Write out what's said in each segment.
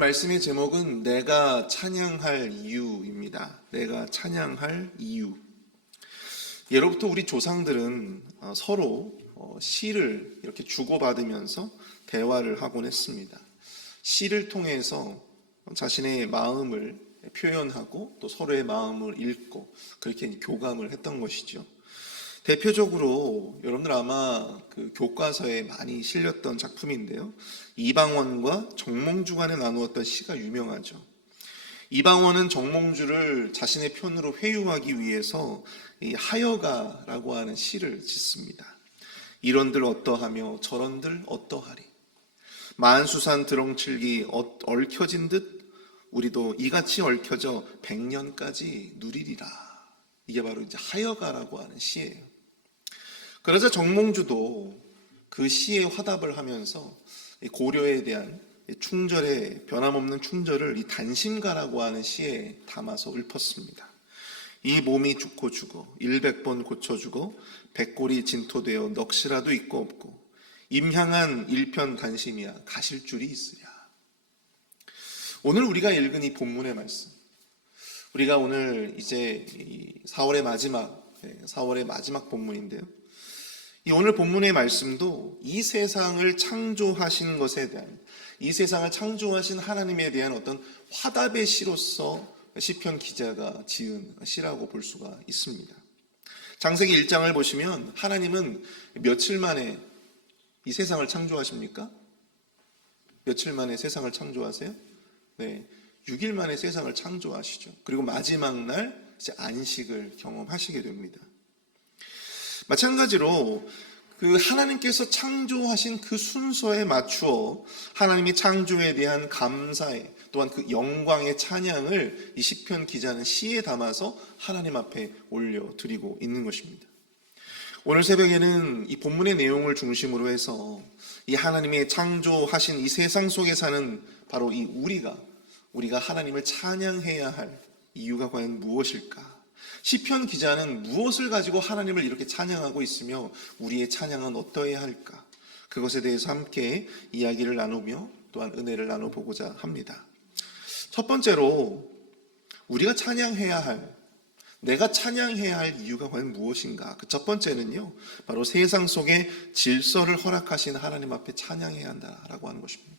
말씀의 제목은 내가 찬양할 이유입니다. 내가 찬양할 이유. 예로부터 우리 조상들은 서로 시를 이렇게 주고받으면서 대화를 하곤 했습니다. 시를 통해서 자신의 마음을 표현하고 또 서로의 마음을 읽고 그렇게 교감을 했던 것이죠. 대표적으로 여러분들 아마 그 교과서에 많이 실렸던 작품인데요. 이방원과 정몽주 간에 나누었던 시가 유명하죠. 이방원은 정몽주를 자신의 편으로 회유하기 위해서 이 하여가라고 하는 시를 짓습니다. 이런들 어떠하며 저런들 어떠하리. 만수산 드렁칠기 얽혀진 듯 우리도 이같이 얽혀져 100년까지 누리리라. 이게 바로 이제 하여가라고 하는 시예요. 그러자 정몽주도 그 시에 화답을 하면서 고려에 대한 충절의 변함없는 충절을 이 단심가라고 하는 시에 담아서 읊었습니다. 이 몸이 죽고 죽어 100번 고쳐주고 백골이 진토되어 넋이라도 있고 없고 임향한 일편 단심이야 가실 줄이 있으랴. 오늘 우리가 읽은 이 본문의 말씀, 우리가 오늘 이제 4월의 마지막 본문인데요. 이 오늘 본문의 말씀도 이 세상을 창조하신 것에 대한, 이 세상을 창조하신 하나님에 대한 어떤 화답의 시로서 시편 기자가 지은 시라고 볼 수가 있습니다. 창세기 1장을 보시면 하나님은 며칠 만에 이 세상을 창조하십니까? 며칠 만에 세상을 창조하세요? 네, 6일 만에 세상을 창조하시죠. 그리고 마지막 날 이제 안식을 경험하시게 됩니다. 마찬가지로 그 하나님께서 창조하신 그 순서에 맞추어 하나님의 창조에 대한 감사에 또한 그 영광의 찬양을 이 시편 기자는 시에 담아서 하나님 앞에 올려드리고 있는 것입니다. 오늘 새벽에는 이 본문의 내용을 중심으로 해서 이 하나님의 창조하신 이 세상 속에 사는 바로 이 우리가 하나님을 찬양해야 할 이유가 과연 무엇일까? 시편 기자는 무엇을 가지고 하나님을 이렇게 찬양하고 있으며 우리의 찬양은 어떠해야 할까? 그것에 대해서 함께 이야기를 나누며 또한 은혜를 나눠보고자 합니다. 첫 번째로 우리가 찬양해야 할, 내가 찬양해야 할 이유가 과연 무엇인가? 그 첫 번째는요, 바로 세상 속에 질서를 허락하신 하나님 앞에 찬양해야 한다라고 하는 것입니다.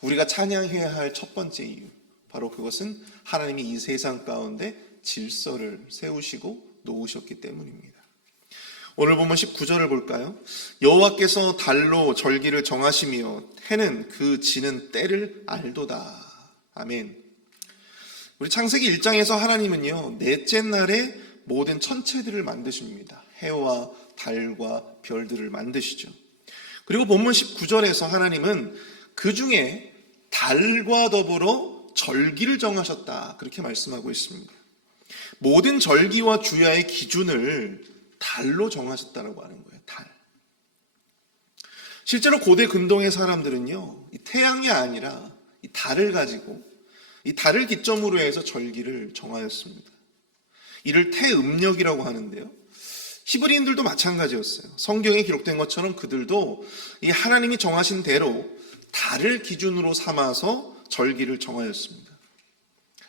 우리가 찬양해야 할 첫 번째 이유, 바로 그것은 하나님이 이 세상 가운데 질서를 세우시고 놓으셨기 때문입니다. 오늘 본문 19절을 볼까요? 여호와께서 달로 절기를 정하시며 해는 그 지는 때를 알도다. 아멘. 우리 창세기 1장에서 하나님은요, 넷째 날에 모든 천체들을 만드십니다. 해와 달과 별들을 만드시죠. 그리고 본문 19절에서 하나님은 그 중에 달과 더불어 절기를 정하셨다. 그렇게 말씀하고 있습니다. 모든 절기와 주야의 기준을 달로 정하셨다고 하는 거예요. 달. 실제로 고대 근동의 사람들은요, 이 태양이 아니라 이 달을 가지고 이 달을 기점으로 해서 절기를 정하였습니다. 이를 태음력이라고 하는데요. 히브리인들도 마찬가지였어요. 성경에 기록된 것처럼 그들도 이 하나님이 정하신 대로 달을 기준으로 삼아서 절기를 정하였습니다.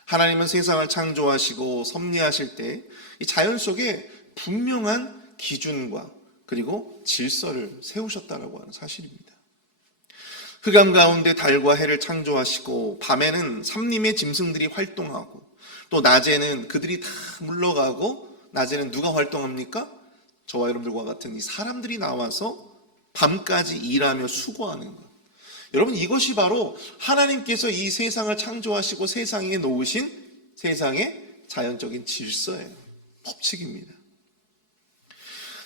하나님은 세상을 창조하시고 섭리하실 때 이 자연 속에 분명한 기준과 그리고 질서를 세우셨다라고 하는 사실입니다. 흑암 가운데 달과 해를 창조하시고 밤에는 삼림의 짐승들이 활동하고 또 낮에는 그들이 다 물러가고 낮에는 누가 활동합니까? 저와 여러분들과 같은 이 사람들이 나와서 밤까지 일하며 수고하는 것. 여러분, 이것이 바로 하나님께서 이 세상을 창조하시고 세상에 놓으신 세상의 자연적인 질서예요. 법칙입니다.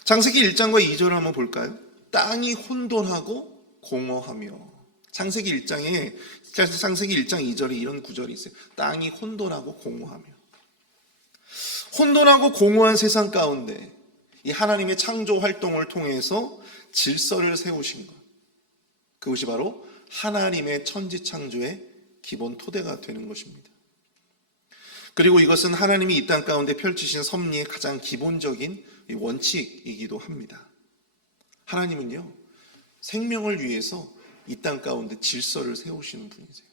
창세기 1장과 2절을 한번 볼까요? 땅이 혼돈하고 공허하며. 창세기 1장 2절에 이런 구절이 있어요. 땅이 혼돈하고 공허하며. 혼돈하고 공허한 세상 가운데 이 하나님의 창조 활동을 통해서 질서를 세우신 것. 그것이 바로 하나님의 천지 창조의 기본 토대가 되는 것입니다. 그리고 이것은 하나님이 이 땅 가운데 펼치신 섭리의 가장 기본적인 원칙이기도 합니다. 하나님은요, 생명을 위해서 이 땅 가운데 질서를 세우시는 분이세요.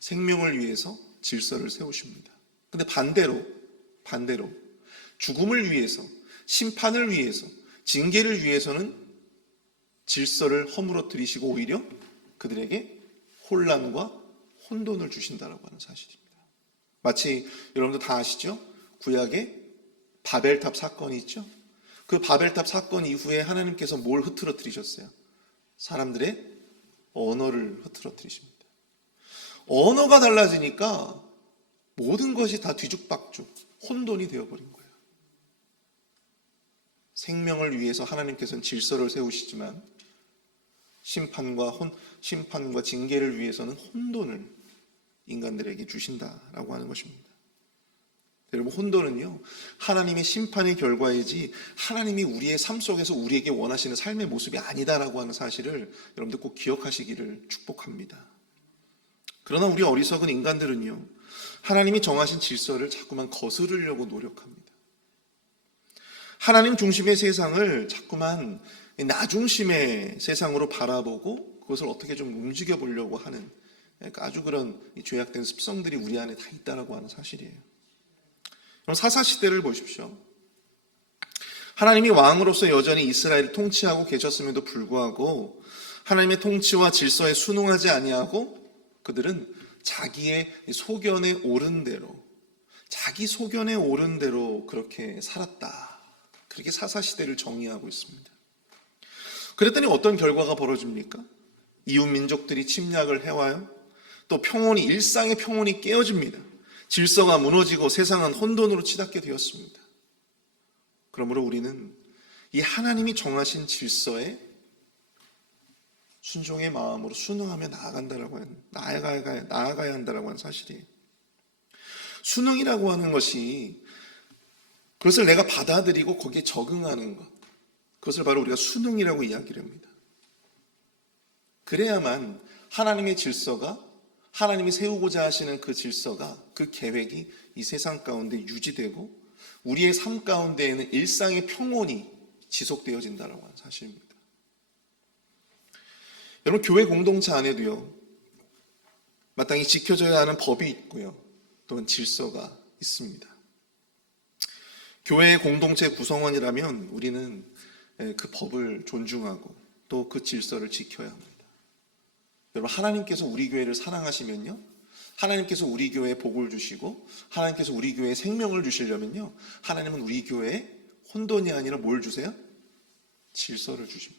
생명을 위해서 질서를 세우십니다. 근데 반대로 죽음을 위해서, 심판을 위해서, 징계를 위해서는 질서를 허물어뜨리시고 오히려 그들에게 혼란과 혼돈을 주신다라고 하는 사실입니다. 마치 여러분도 다 아시죠? 구약에 바벨탑 사건이 있죠? 그 바벨탑 사건 이후에 하나님께서 뭘 흐트러뜨리셨어요? 사람들의 언어를 흐트러뜨리십니다. 언어가 달라지니까 모든 것이 다 뒤죽박죽, 혼돈이 되어버린 거예요. 생명을 위해서 하나님께서는 질서를 세우시지만 심판과 징계를 위해서는 혼돈을 인간들에게 주신다라고 하는 것입니다. 여러분, 혼돈은요, 하나님의 심판의 결과이지 하나님이 우리의 삶 속에서 우리에게 원하시는 삶의 모습이 아니다라고 하는 사실을 여러분들 꼭 기억하시기를 축복합니다. 그러나 우리 어리석은 인간들은요, 하나님이 정하신 질서를 자꾸만 거스르려고 노력합니다. 하나님 중심의 세상을 자꾸만 나 중심의 세상으로 바라보고 그것을 어떻게 좀 움직여 보려고 하는 아주 그런 죄악된 습성들이 우리 안에 다 있다라고 하는 사실이에요. 그럼 사사시대를 보십시오. 하나님이 왕으로서 여전히 이스라엘을 통치하고 계셨음에도 불구하고 하나님의 통치와 질서에 순응하지 아니하고 그들은 자기의 소견에 오른 대로 그렇게 살았다. 그렇게 사사시대를 정의하고 있습니다. 그랬더니 어떤 결과가 벌어집니까? 이웃 민족들이 침략을 해와요. 또 일상의 평온이 깨어집니다. 질서가 무너지고 세상은 혼돈으로 치닫게 되었습니다. 그러므로 우리는 이 하나님이 정하신 질서에 순종의 마음으로 순응하며 나아가야 한다라고 하는 사실이에요. 순응이라고 하는 것이 그것을 내가 받아들이고 거기에 적응하는 것, 그것을 바로 우리가 순응이라고 이야기를 합니다. 그래야만 하나님의 질서가, 하나님이 세우고자 하시는 그 질서가, 그 계획이 이 세상 가운데 유지되고 우리의 삶 가운데에는 일상의 평온이 지속되어진다라고 하는 사실입니다. 여러분, 교회 공동체 안에도요, 마땅히 지켜져야 하는 법이 있고요, 또한 질서가 있습니다. 교회의 공동체 구성원이라면 우리는 그 법을 존중하고 또 그 질서를 지켜야 합니다. 여러분, 하나님께서 우리 교회를 사랑하시면요, 하나님께서 우리 교회에 복을 주시고 하나님께서 우리 교회에 생명을 주시려면요, 하나님은 우리 교회에 혼돈이 아니라 뭘 주세요? 질서를 주십니다.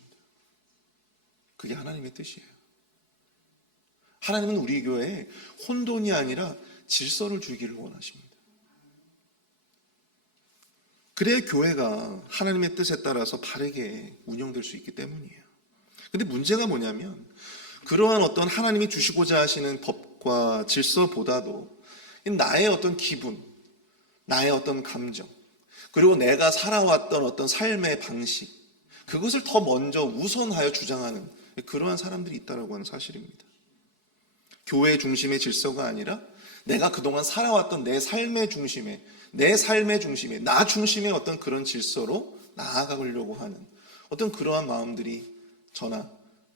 그게 하나님의 뜻이에요. 하나님은 우리 교회에 혼돈이 아니라 질서를 주기를 원하십니다. 그래야 교회가 하나님의 뜻에 따라서 바르게 운영될 수 있기 때문이에요. 근데 문제가 뭐냐면 그러한 어떤 하나님이 주시고자 하시는 법과 질서보다도 나의 어떤 기분, 나의 어떤 감정, 그리고 내가 살아왔던 어떤 삶의 방식, 그것을 더 먼저 우선하여 주장하는 그러한 사람들이 있다고 하는 사실입니다. 교회 중심의 질서가 아니라 내가 그동안 살아왔던 내 삶의 중심에, 나 중심의 어떤 그런 질서로 나아가려고 하는 어떤 그러한 마음들이 저나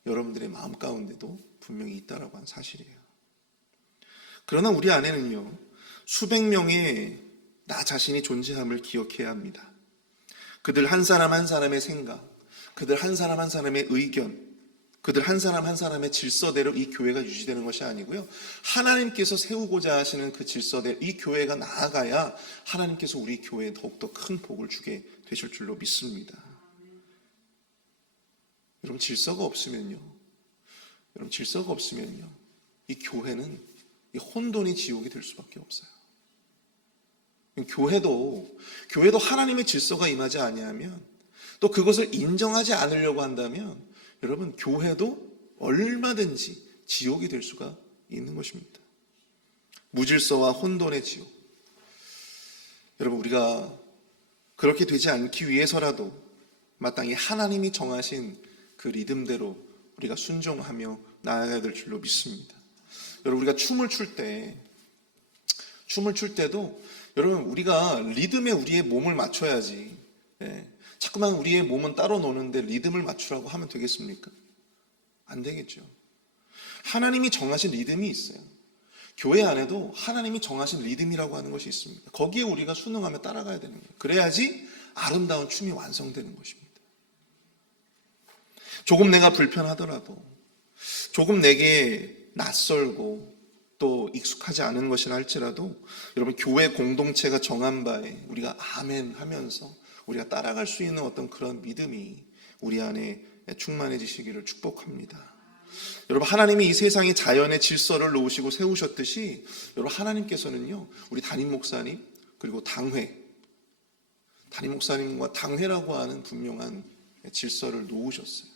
여러분들의 마음 가운데도 분명히 있다고 하는 사실이에요. 그러나 우리 안에는요, 수백 명의 나 자신이 존재함을 기억해야 합니다. 그들 한 사람 한 사람의 생각, 그들 한 사람 한 사람의 의견, 그들 한 사람 한 사람의 질서대로 이 교회가 유지되는 것이 아니고요, 하나님께서 세우고자 하시는 그 질서대로 이 교회가 나아가야 하나님께서 우리 교회에 더욱더 큰 복을 주게 되실 줄로 믿습니다. 여러분, 질서가 없으면요, 이 교회는 이 혼돈의 지옥이 될 수밖에 없어요. 교회도 하나님의 질서가 임하지 아니하면, 또 그것을 인정하지 않으려고 한다면 여러분, 교회도 얼마든지 지옥이 될 수가 있는 것입니다. 무질서와 혼돈의 지옥. 여러분, 우리가 그렇게 되지 않기 위해서라도 마땅히 하나님이 정하신 그 리듬대로 우리가 순종하며 나아가야 될 줄로 믿습니다. 여러분, 우리가 춤을 출 때도 여러분, 우리가 리듬에 우리의 몸을 맞춰야지, 자꾸만 우리의 몸은 따로 노는데 리듬을 맞추라고 하면 되겠습니까? 안 되겠죠. 하나님이 정하신 리듬이 있어요. 교회 안에도 하나님이 정하신 리듬이라고 하는 것이 있습니다. 거기에 우리가 순응하며 따라가야 되는 거예요. 그래야지 아름다운 춤이 완성되는 것입니다. 조금 내가 불편하더라도, 조금 내게 낯설고 또 익숙하지 않은 것이라 할지라도 여러분, 교회 공동체가 정한 바에 우리가 아멘 하면서 우리가 따라갈 수 있는 어떤 그런 믿음이 우리 안에 충만해지시기를 축복합니다. 여러분, 하나님이 이 세상에 자연의 질서를 놓으시고 세우셨듯이 여러분, 하나님께서는요, 우리 담임 목사님 그리고 담임 목사님과 당회라고 하는 분명한 질서를 놓으셨어요.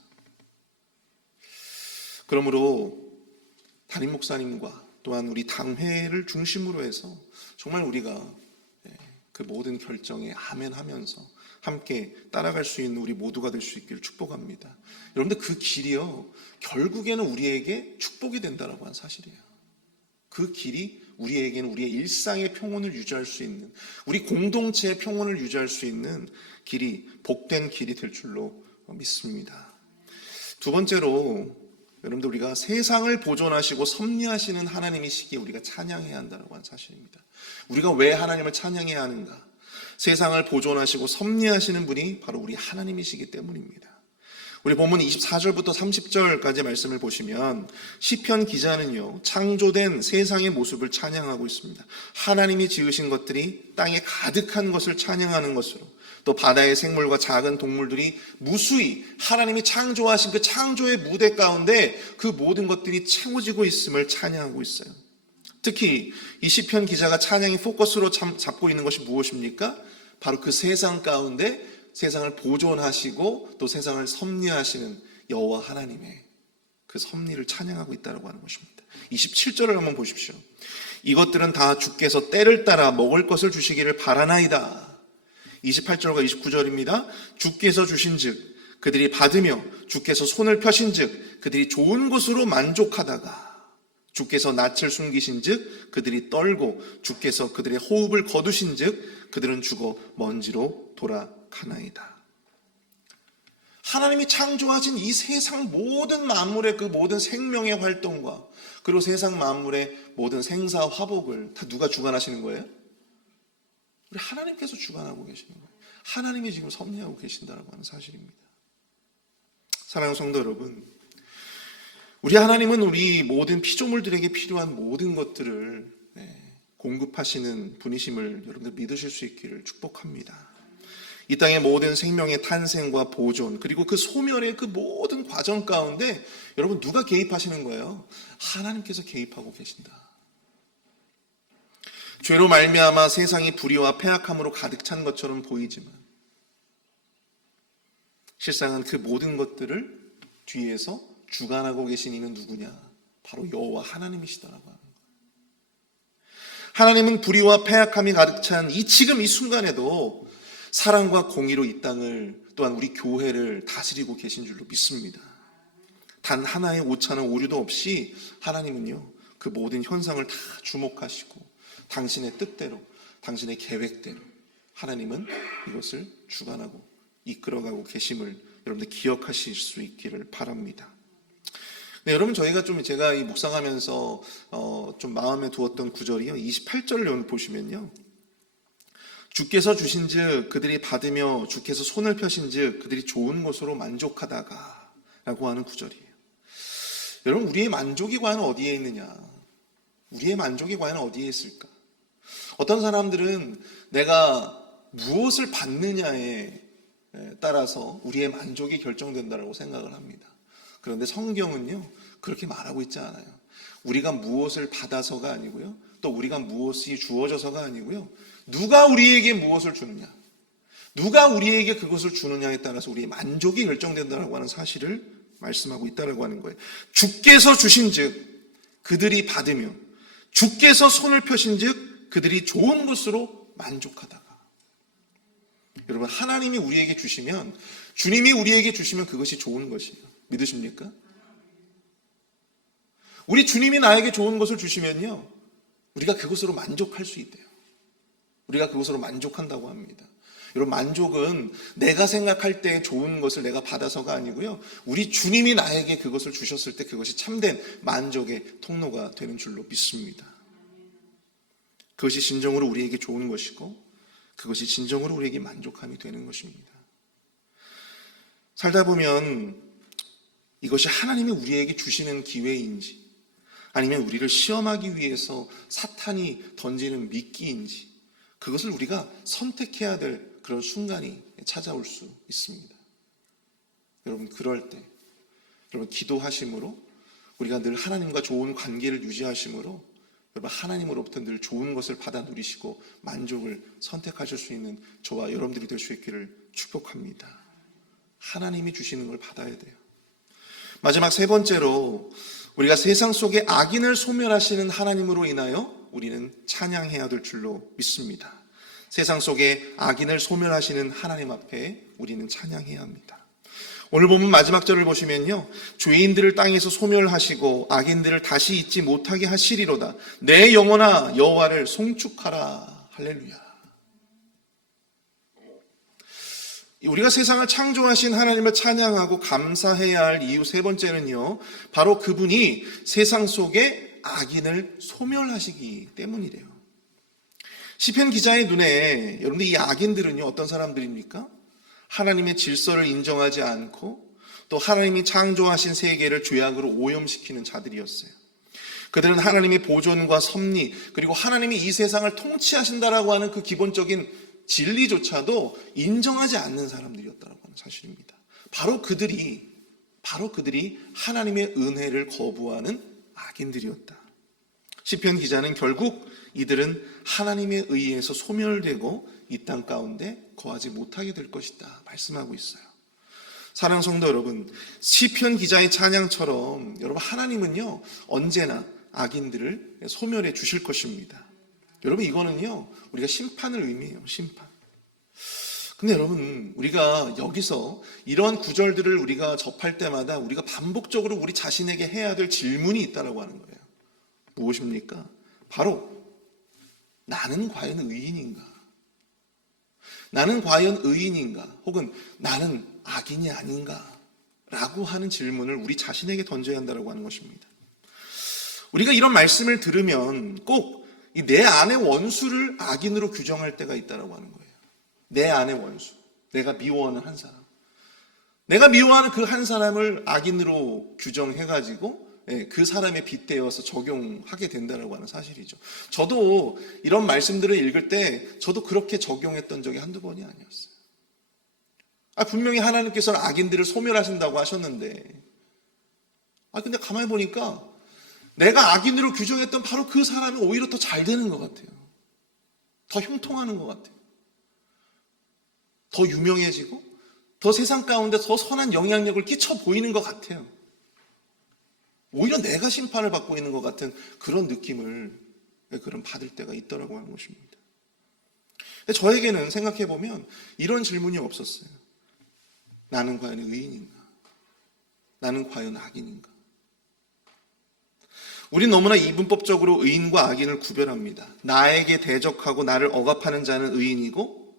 그러므로 담임 목사님과 또한 우리 당회를 중심으로 해서 정말 우리가 그 모든 결정에 아멘 하면서 함께 따라갈 수 있는 우리 모두가 될 수 있기를 축복합니다. 여러분들, 그 길이요, 결국에는 우리에게 축복이 된다라고 하는 사실이에요. 그 길이 우리에게는 우리의 일상의 평온을 유지할 수 있는, 우리 공동체의 평온을 유지할 수 있는 길이 복된 길이 될 줄로 믿습니다. 두 번째로, 여러분들, 우리가 세상을 보존하시고 섭리하시는 하나님이시기에 우리가 찬양해야 한다고 하는 사실입니다. 우리가 왜 하나님을 찬양해야 하는가? 세상을 보존하시고 섭리하시는 분이 바로 우리 하나님이시기 때문입니다. 우리 본문 24절부터 30절까지 말씀을 보시면 시편 기자는요, 창조된 세상의 모습을 찬양하고 있습니다. 하나님이 지으신 것들이 땅에 가득한 것을 찬양하는 것으로, 또 바다의 생물과 작은 동물들이 무수히 하나님이 창조하신 그 창조의 무대 가운데 그 모든 것들이 채워지고 있음을 찬양하고 있어요. 특히 이 시편 기자가 찬양의 포커스로 잡고 있는 것이 무엇입니까? 바로 그 세상 가운데 세상을 보존하시고 또 세상을 섭리하시는 여호와 하나님의 그 섭리를 찬양하고 있다고 하는 것입니다. 27절을 한번 보십시오. 이것들은 다 주께서 때를 따라 먹을 것을 주시기를 바라나이다. 28절과 29절입니다. 주께서 주신즉 그들이 받으며 주께서 손을 펴신즉 그들이 좋은 것으로 만족하다가 주께서 낯을 숨기신즉 그들이 떨고 주께서 그들의 호흡을 거두신즉 그들은 죽어 먼지로 돌아가나이다. 하나님이 창조하신 이 세상 모든 만물의 그 모든 생명의 활동과 그리고 세상 만물의 모든 생사 화복을 다 누가 주관하시는 거예요? 우리 하나님께서 주관하고 계시는 거예요. 하나님이 지금 섭리하고 계신다고 하는 사실입니다. 사랑하는 성도 여러분, 우리 하나님은 우리 모든 피조물들에게 필요한 모든 것들을 공급하시는 분이심을 여러분들 믿으실 수 있기를 축복합니다. 이 땅의 모든 생명의 탄생과 보존 그리고 그 소멸의 그 모든 과정 가운데 여러분, 누가 개입하시는 거예요? 하나님께서 개입하고 계신다. 죄로 말미암아 세상이 불의와 패악함으로 가득 찬 것처럼 보이지만 실상은 그 모든 것들을 뒤에서 주관하고 계신 이는 누구냐? 바로 여호와 하나님이시다라고 하는 거예요. 하나님은 불의와 패악함이 가득 찬 지금 이 순간에도 사랑과 공의로 이 땅을 또한 우리 교회를 다스리고 계신 줄로 믿습니다. 단 하나의 오차나 오류도 없이 하나님은요, 그 모든 현상을 다 주목하시고 당신의 뜻대로, 당신의 계획대로 하나님은 이것을 주관하고 이끌어가고 계심을 여러분들 기억하실 수 있기를 바랍니다. 네, 여러분, 제가 이 묵상하면서 좀 마음에 두었던 구절이요, 28절을 보시면요, 주께서 주신즉 그들이 받으며 주께서 손을 펴신즉 그들이 좋은 것으로 만족하다가 라고 하는 구절이에요. 여러분, 우리의 만족이 과연 어디에 있느냐? 우리의 만족이 과연 어디에 있을까? 어떤 사람들은 내가 무엇을 받느냐에 따라서 우리의 만족이 결정된다고 생각을 합니다. 그런데 성경은요, 그렇게 말하고 있지 않아요. 우리가 무엇을 받아서가 아니고요, 또 우리가 무엇이 주어져서가 아니고요, 누가 우리에게 무엇을 주느냐, 누가 우리에게 그것을 주느냐에 따라서 우리의 만족이 결정된다고 하는 사실을 말씀하고 있다고 하는 거예요. 주께서 주신즉 그들이 받으며 주께서 손을 펴신즉 그들이 좋은 것으로 만족하다가. 여러분, 하나님이 우리에게 주시면, 주님이 우리에게 주시면 그것이 좋은 것이에요. 믿으십니까? 우리 주님이 나에게 좋은 것을 주시면요, 우리가 그것으로 만족할 수 있대요. 우리가 그것으로 만족한다고 합니다. 여러분, 만족은 내가 생각할 때 좋은 것을 내가 받아서가 아니고요, 우리 주님이 나에게 그것을 주셨을 때 그것이 참된 만족의 통로가 되는 줄로 믿습니다. 그것이 진정으로 우리에게 좋은 것이고 그것이 진정으로 우리에게 만족함이 되는 것입니다. 살다 보면 이것이 하나님이 우리에게 주시는 기회인지 아니면 우리를 시험하기 위해서 사탄이 던지는 미끼인지 그것을 우리가 선택해야 될 그런 순간이 찾아올 수 있습니다. 여러분, 그럴 때 여러분 기도하심으로 우리가 늘 하나님과 좋은 관계를 유지하심으로 여러분 하나님으로부터 늘 좋은 것을 받아 누리시고 만족을 선택하실 수 있는 저와 여러분들이 될 수 있기를 축복합니다. 하나님이 주시는 걸 받아야 돼요. 마지막 세 번째로 우리가 세상 속에 악인을 소멸하시는 하나님으로 인하여 우리는 찬양해야 될 줄로 믿습니다. 세상 속에 악인을 소멸하시는 하나님 앞에 우리는 찬양해야 합니다. 오늘 본문 마지막 절을 보시면요, 죄인들을 땅에서 소멸하시고 악인들을 다시 잊지 못하게 하시리로다. 내 영혼아 여호와를 송축하라. 할렐루야. 우리가 세상을 창조하신 하나님을 찬양하고 감사해야 할 이유 세 번째는요, 바로 그분이 세상 속에 악인을 소멸하시기 때문이래요. 시편 기자의 눈에 여러분들 이 악인들은요 어떤 사람들입니까? 하나님의 질서를 인정하지 않고 또 하나님이 창조하신 세계를 죄악으로 오염시키는 자들이었어요. 그들은 하나님의 보존과 섭리 그리고 하나님이 이 세상을 통치하신다라고 하는 그 기본적인 진리조차도 인정하지 않는 사람들이었다라고 하는 사실입니다. 바로 그들이 하나님의 은혜를 거부하는 악인들이었다. 시편 기자는 결국 이들은 하나님에 의해서 소멸되고 이 땅 가운데 거하지 못하게 될 것이다 말씀하고 있어요. 사랑하는 성도 여러분, 시편 기자의 찬양처럼 여러분 하나님은요 언제나 악인들을 소멸해 주실 것입니다. 여러분 이거는요 우리가 심판을 의미해요. 심판. 근데 여러분 우리가 여기서 이런 구절들을 우리가 접할 때마다 우리가 반복적으로 우리 자신에게 해야 될 질문이 있다라고 하는 거예요. 무엇입니까? 바로 나는 과연 의인인가? 나는 과연 의인인가? 혹은 나는 악인이 아닌가? 라고 하는 질문을 우리 자신에게 던져야 한다고 하는 것입니다. 우리가 이런 말씀을 들으면 꼭 내 안의 원수를 악인으로 규정할 때가 있다고 하는 거예요. 내 안의 원수, 내가 미워하는 한 사람, 내가 미워하는 그 한 사람을 악인으로 규정해가지고 그 사람에 빗대어서 적용하게 된다고 하는 사실이죠. 저도 이런 말씀들을 읽을 때 저도 그렇게 적용했던 적이 한두 번이 아니었어요. 분명히 하나님께서는 악인들을 소멸하신다고 하셨는데 근데 가만히 보니까 내가 악인으로 규정했던 바로 그 사람이 오히려 더 잘 되는 것 같아요. 더 형통하는 것 같아요. 더 유명해지고 더 세상 가운데 더 선한 영향력을 끼쳐 보이는 것 같아요. 오히려 내가 심판을 받고 있는 것 같은 그런 느낌을 받을 때가 있더라고 하는 것입니다. 근데 저에게는 생각해보면 이런 질문이 없었어요. 나는 과연 의인인가? 나는 과연 악인인가? 우린 너무나 이분법적으로 의인과 악인을 구별합니다. 나에게 대적하고 나를 억압하는 자는 의인이고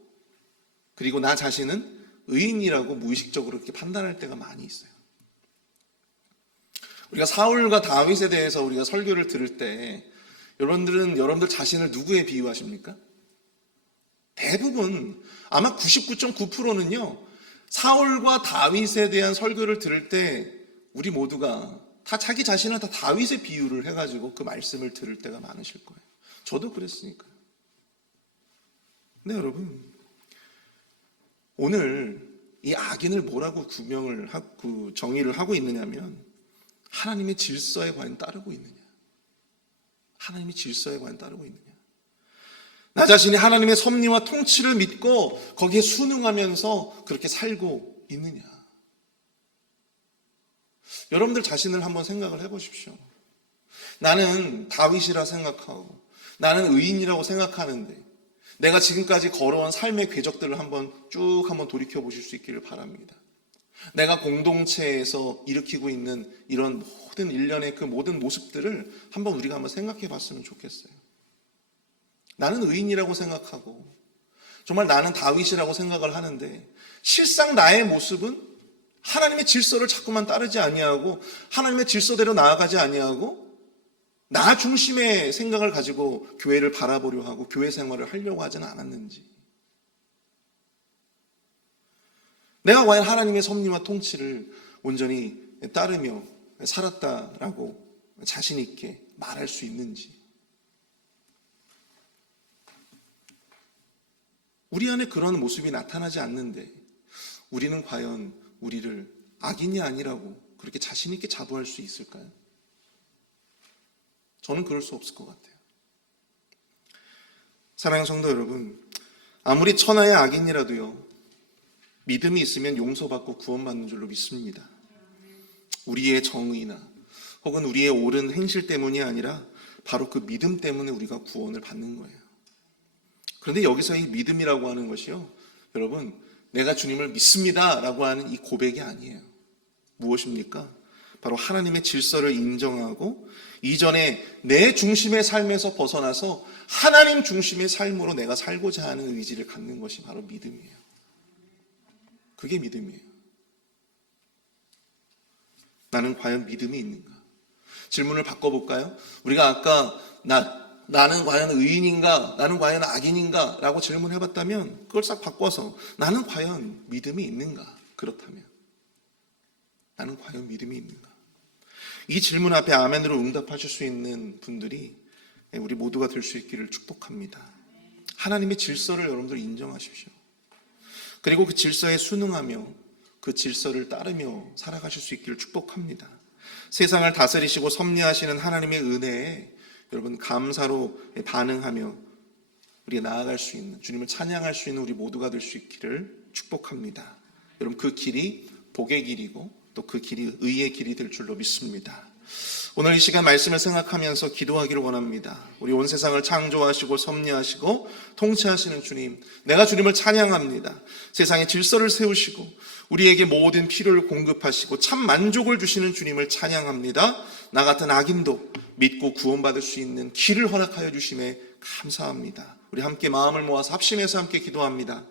그리고 나 자신은 의인이라고 무의식적으로 이렇게 판단할 때가 많이 있어요. 우리가 사울과 다윗에 대해서 우리가 설교를 들을 때 여러분들 자신을 누구에 비유하십니까? 대부분 아마 99.9%는요 사울과 다윗에 대한 설교를 들을 때 우리 모두가 다 자기 자신을 다 다윗에 비유를 해가지고 그 말씀을 들을 때가 많으실 거예요. 저도 그랬으니까요. 근데 여러분 오늘 이 악인을 뭐라고 정의를 하고 있느냐면 하나님의 질서에 과연 따르고 있느냐? 하나님의 질서에 과연 따르고 있느냐? 나 자신이 하나님의 섭리와 통치를 믿고 거기에 순응하면서 그렇게 살고 있느냐? 여러분들 자신을 한번 생각을 해보십시오. 나는 다윗이라 생각하고 나는 의인이라고 생각하는데 내가 지금까지 걸어온 삶의 궤적들을 한번 돌이켜 보실 수 있기를 바랍니다. 내가 공동체에서 일으키고 있는 이런 모든 일련의 그 모든 모습들을 우리가 한번 생각해 봤으면 좋겠어요. 나는 의인이라고 생각하고 정말 나는 다윗이라고 생각을 하는데 실상 나의 모습은 하나님의 질서를 자꾸만 따르지 아니하고 하나님의 질서대로 나아가지 아니하고 나 중심의 생각을 가지고 교회를 바라보려 하고 교회 생활을 하려고 하지는 않았는지, 내가 과연 하나님의 섭리와 통치를 온전히 따르며 살았다라고 자신 있게 말할 수 있는지, 우리 안에 그런 모습이 나타나지 않는데 우리는 과연 우리를 악인이 아니라고 그렇게 자신 있게 자부할 수 있을까요? 저는 그럴 수 없을 것 같아요. 사랑하는 성도 여러분, 아무리 천하의 악인이라도요, 믿음이 있으면 용서받고 구원받는 줄로 믿습니다. 우리의 정의나 혹은 우리의 옳은 행실 때문이 아니라 바로 그 믿음 때문에 우리가 구원을 받는 거예요. 그런데 여기서 이 믿음이라고 하는 것이요, 여러분, 내가 주님을 믿습니다 라고 하는 이 고백이 아니에요. 무엇입니까? 바로 하나님의 질서를 인정하고 이전에 내 중심의 삶에서 벗어나서 하나님 중심의 삶으로 내가 살고자 하는 의지를 갖는 것이 바로 믿음이에요. 그게 믿음이에요. 나는 과연 믿음이 있는가? 질문을 바꿔볼까요? 우리가 아까 나는 과연 의인인가? 나는 과연 악인인가? 라고 질문해봤다면 그걸 싹 바꿔서 나는 과연 믿음이 있는가? 그렇다면 나는 과연 믿음이 있는가? 이 질문 앞에 아멘으로 응답하실 수 있는 분들이 우리 모두가 될 수 있기를 축복합니다. 하나님의 질서를 여러분들 인정하십시오. 그리고 그 질서에 순응하며 그 질서를 따르며 살아가실 수 있기를 축복합니다. 세상을 다스리시고 섭리하시는 하나님의 은혜에 여러분 감사로 반응하며 우리가 나아갈 수 있는, 주님을 찬양할 수 있는 우리 모두가 될 수 있기를 축복합니다. 여러분, 그 길이 복의 길이고 또 그 길이 의의 길이 될 줄로 믿습니다. 오늘 이 시간 말씀을 생각하면서 기도하기를 원합니다. 우리 온 세상을 창조하시고 섭리하시고 통치하시는 주님, 내가 주님을 찬양합니다. 세상에 질서를 세우시고 우리에게 모든 필요를 공급하시고 참 만족을 주시는 주님을 찬양합니다. 나 같은 악인도 믿고 구원받을 수 있는 길을 허락하여 주심에 감사합니다. 우리 함께 마음을 모아서 합심해서 함께 기도합니다.